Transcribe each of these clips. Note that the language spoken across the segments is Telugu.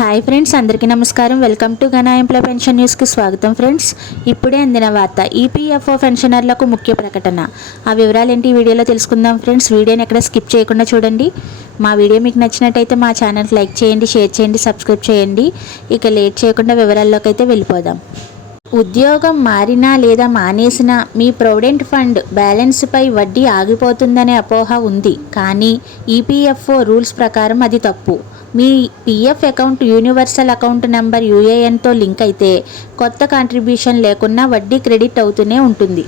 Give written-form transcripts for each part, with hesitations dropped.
హాయ్ ఫ్రెండ్స్, అందరికీ నమస్కారం. వెల్కమ్ టు ఘన ఎంప్లాయ్ పెన్షన్ న్యూస్కి స్వాగతం. ఫ్రెండ్స్, ఇప్పుడే అందిన వార్త. ఈపీఎఫ్ఓ పెన్షనర్లకు ముఖ్య ప్రకటన. ఆ వివరాలు ఏంటి ఈ వీడియోలో తెలుసుకుందాం. ఫ్రెండ్స్, వీడియోని ఎక్కడ స్కిప్ చేయకుండా చూడండి. మా వీడియో మీకు నచ్చినట్టయితే మా ఛానల్కి లైక్ చేయండి, షేర్ చేయండి, సబ్స్క్రైబ్ చేయండి. ఇక లేట్ చేయకుండా వివరాల్లోకి అయితే వెళ్ళిపోదాం. ఉద్యోగం మారినా లేదా మానేసినా మీ ప్రొవిడెంట్ ఫండ్ బ్యాలెన్స్పై వడ్డీ ఆగిపోతుందనే అపోహ ఉంది. కానీ ఈపీఎఫ్ఓ రూల్స్ ప్రకారం అది తప్పు. మీ PF account universal account number యూఏఎన్తో లింక్ అయితే కొత్త కాంట్రిబ్యూషన్ లేకున్నా వడ్డీ క్రెడిట్ అవుతూనే ఉంటుంది.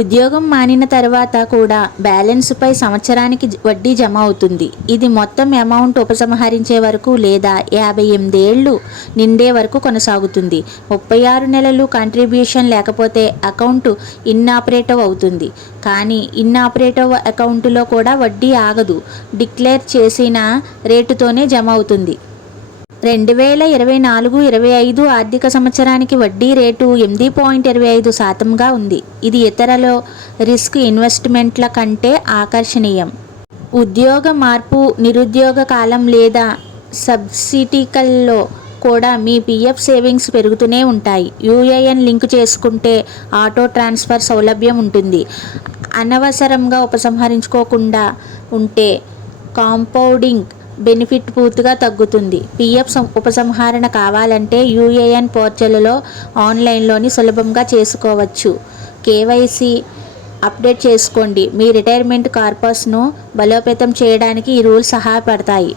ఉద్యోగం మానిన తర్వాత కూడా బ్యాలెన్స్పై సంవత్సరానికి వడ్డీ జమ అవుతుంది. ఇది మొత్తం అమౌంట్ ఉపసంహరించే వరకు లేదా 58 ఏళ్ళు నిండే వరకు కొనసాగుతుంది. 36 నెలలు కాంట్రిబ్యూషన్ లేకపోతే అకౌంట్ ఇన్ఆపరేటివ్ అవుతుంది. కానీ ఇన్ఆపరేటివ్ అకౌంటులో కూడా వడ్డీ ఆగదు. డిక్లేర్ చేసిన రేటుతోనే జమ అవుతుంది. 2024-25 ఆర్థిక సంవత్సరానికి వడ్డీ రేటు 8.25% ఉంది. ఇది ఇతరలో రిస్క్ ఇన్వెస్ట్మెంట్ల కంటే ఆకర్షణీయం. ఉద్యోగ మార్పు, నిరుద్యోగ కాలం లేదా సబ్సిటికల్లో కూడా మీ పీఎఫ్ సేవింగ్స్ పెరుగుతూనే ఉంటాయి. యూఏఎన్ లింక్ చేసుకుంటే ఆటో ట్రాన్స్ఫర్ సౌలభ్యం ఉంటుంది. అనవసరంగా ఉపసంహరించుకోకుండా ఉంటే కాంపౌండింగ్ బెనిఫిట్ పూర్తిగా తగ్గుతుంది. పీఎఫ్ ఉపసంహరణ కావాలంటే యూఏఎన్ పోర్టల్లో ఆన్లైన్లోని సులభంగా చేసుకోవచ్చు. కేవైసీ అప్డేట్ చేసుకోండి. మీ రిటైర్మెంట్ కార్పస్ను బలోపేతం చేయడానికి ఈ రూల్స్ సహాయపడతాయి.